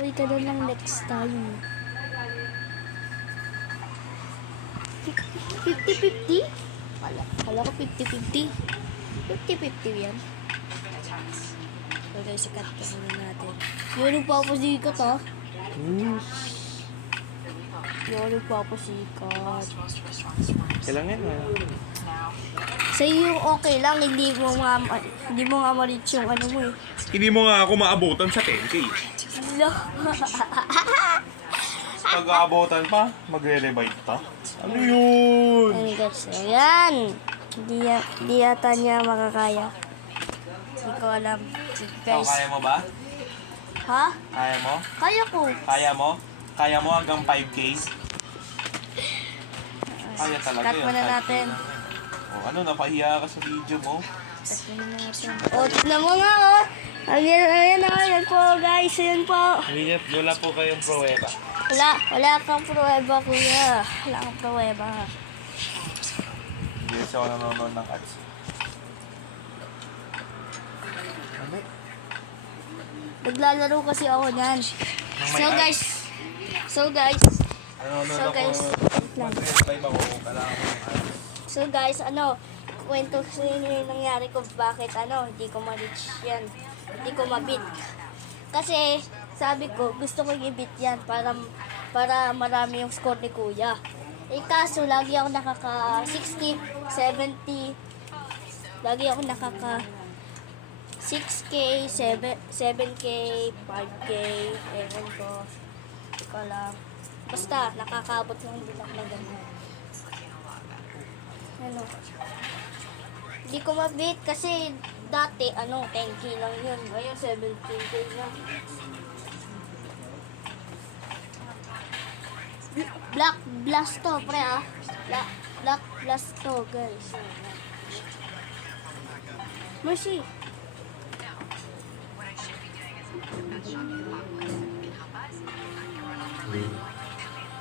Bawi ka na lang next time. 50-50? Kala ko 50-50. 50-50 yan. So guys, sikat ka muna natin. Yung nagpapasikat ha. Yung nagpapasikat. Kailangan yan. Sa'yo yung okay lang, hindi mo nga ma-reach yung ano mo eh. Hindi mo nga ako maabutan sa 10K. No. Pag-aabutan pa, magre-revive pa. Ano yun? Ayun guys, ayan. Hindi yata niya makakaya. Hindi ko alam. Sige guys. Kaya mo ba? Ha? Kaya mo? Kaya ko. Kaya mo? Kaya mo hanggang 5K? Kaya talaga Cut yun. muna 5K natin. lang. Oh, ano, napahiya ka sa video mo? Cut muna natin. O, tignan mo nga oh. Ayan po guys. Ayan po. Wala po kayong pruweba. Wala kang pruweba kuya. Wala kang pruweba. Hindi kasi ako nanonood ng ads. Ano? Naglalaro kasi ako niyan. may ads? So guys. Nanonood So, ako. guys, Mag-revive ako. Kailangan ko ng ads. So guys, kwento kasi yung nangyari ko bakit hindi ko ma-reach yan. Hindi ko ma-beat. Kasi sabi ko, gusto ko i-beat yan para marami yung score ni kuya. Eh kaso, lagi ako nakaka 60, 70, lagi ako nakaka 6K, 7K, 5K, ewan ko. Hindi ko alam. Basta, nakakabot lang din ako ng ganyan. Hindi ko ma-beat kasi dati 10K lang yun. Ngayon 17K lang. Black Blast to, pre ah. Black Blast to, guys. Mercy.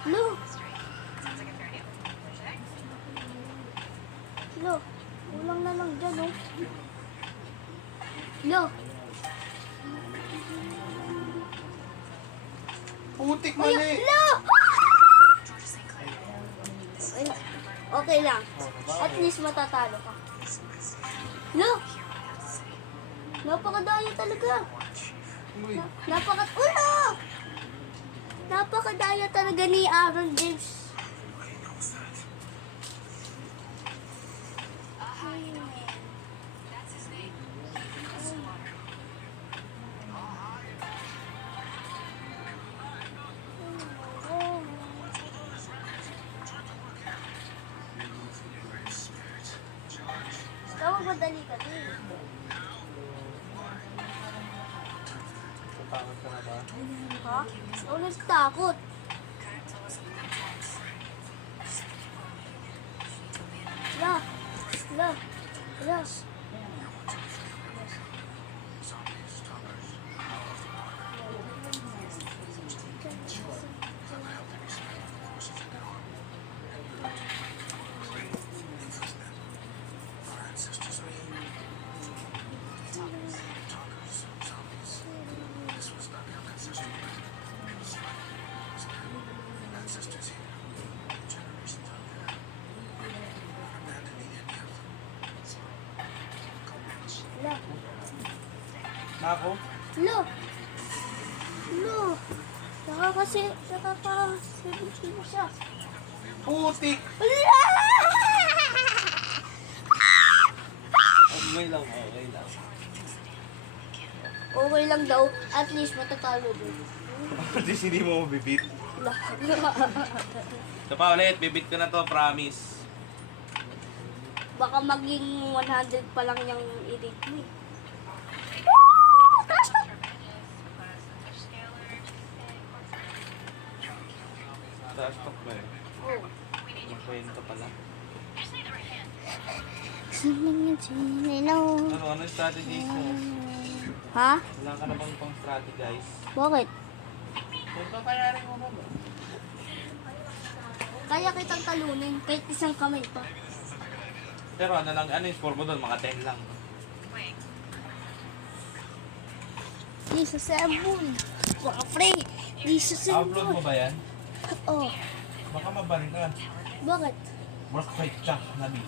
No. Lo, ulang na lang dyan, oh. Lo. Putik Ay, mali! lo! Okay lang. At least matatalo ka. Lo! Napakadaya talaga. Ulo! Napakadaya talaga ni Aaron James. Ikaw madali ka din. Takot ka na ba? Ha? Ako nagtakot. La. Nako? Lo. Nakaka-17 siya. Putik! La! Okay lang, okay lang. Okay lang daw. At least matatalo din. At least hindi mo mabibit. La. Ito pa ulit, bibit ko na to, promise. Baka maging 100 pa lang yung i-rate mo. Taas talk ba eh? Oh. Makwento pala. Hello. Ano strategies mo? Ha? Wala ka na bang pang strategize? Bakit? Kung kakayarin mo ba? Kaya kitang talunin kahit isang kamay pa. Pero ano yung score mo doon? Mga 10 lang. Di sa sabon. Mga pre, Di sa Upload mo cellphone. ba yan? Oh, Baka maban ka. bakit? Work fight ka, Nabi.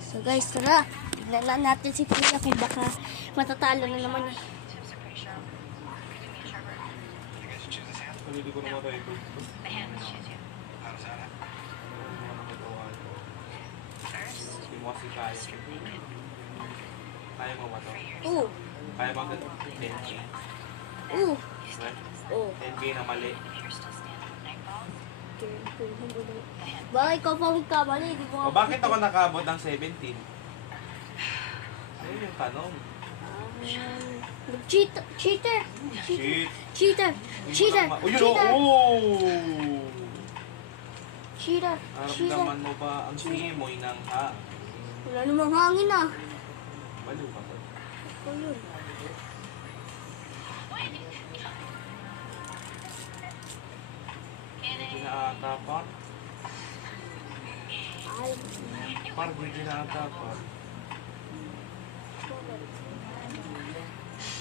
So guys, tara. Tignan na natin si Kuya kung baka matatalo na naman eh. Hindi ko naman tayo ito. Hindi mo kasi kaya. Kaya mo ba ito? Oo. Kaya ba ganito? 10K? Oo. Right? Oo. 10K na mali. Baka ikaw pa magkamali, di mo O bakit ako nakabot ng 17? Ayun yung tanong. Cheater! Cheater! Shit. Cheater! Cheater! Oh, yun Cheater! oh! Cheater! Cheater! Naramdaman mo ba ang simoy ng ha? Wala namang hangin ah. Baliw ka ba? Ito yun. Ginaatapan? Ay, Parang di ginaatapan.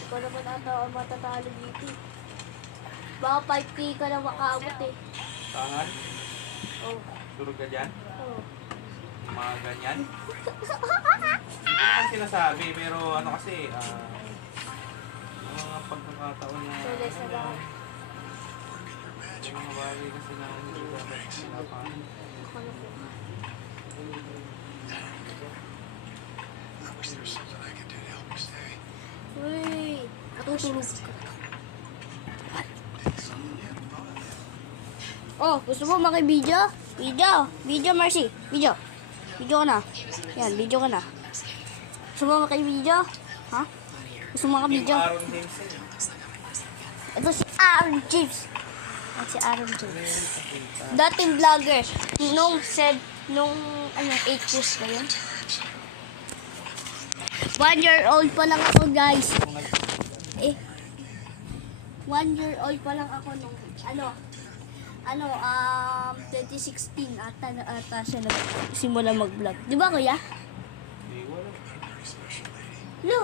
ikaw naman ata ang matatalo dito. Baka 5K ka na makaabot eh. Tangan? Oh. Surog ka dyan? Oh. Yung mga ganyan? Hindi ko naman sinasabi, pero ano kasi, yung mga pagkakataon na, So guys, na lang. yung mga bagay kasi na hindi ko dapat sinapahan. Uy, natutulog ka. Oh, gusto mo maki-video? Video! Video, Marcy! Video! Video ka na. Yan, video ka na. Gusto mo maki-video? Ha? Gusto mo Yung maki-video? Aaron James eh. Ito si Aaron James. At si Aaron James. Dating vlogger. Nung 8 years na yun. 1 year old pa lang ako, guys. Eh, 1 year old pa lang ako nung, 2016 ata siya nagsimula mag-vlog. Di ba, kuya? Hindi ko alam. Lo!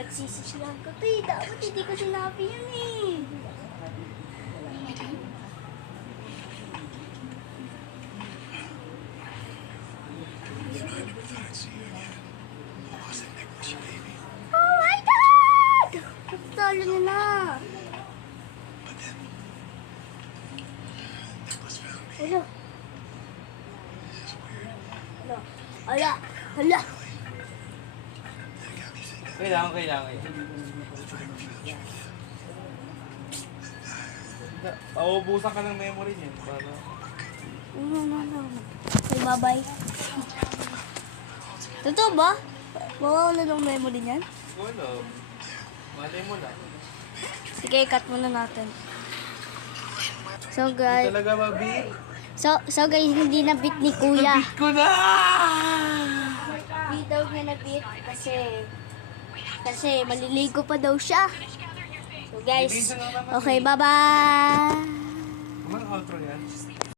Nagsisisiyan ko. Dapat hindi ko sinabi yun eh. Oh my God! Natalo niya na. Hala. Hala. Hala. Kailangan yan. Pauubusan ka ng memory niyan. Para... No. Okay, bye-bye. Totoo ba? Mawawala ng memory niyan? Hindi ko alam. Malay mo lang. Sige, cut muna natin. So guys, Talaga mabi? so guys, hindi na beat ni Kuya. Nabit ko na! Hindi daw niya na beat kasi maliligo pa daw siya. So guys, okay, bye-bye. Anong outro yan?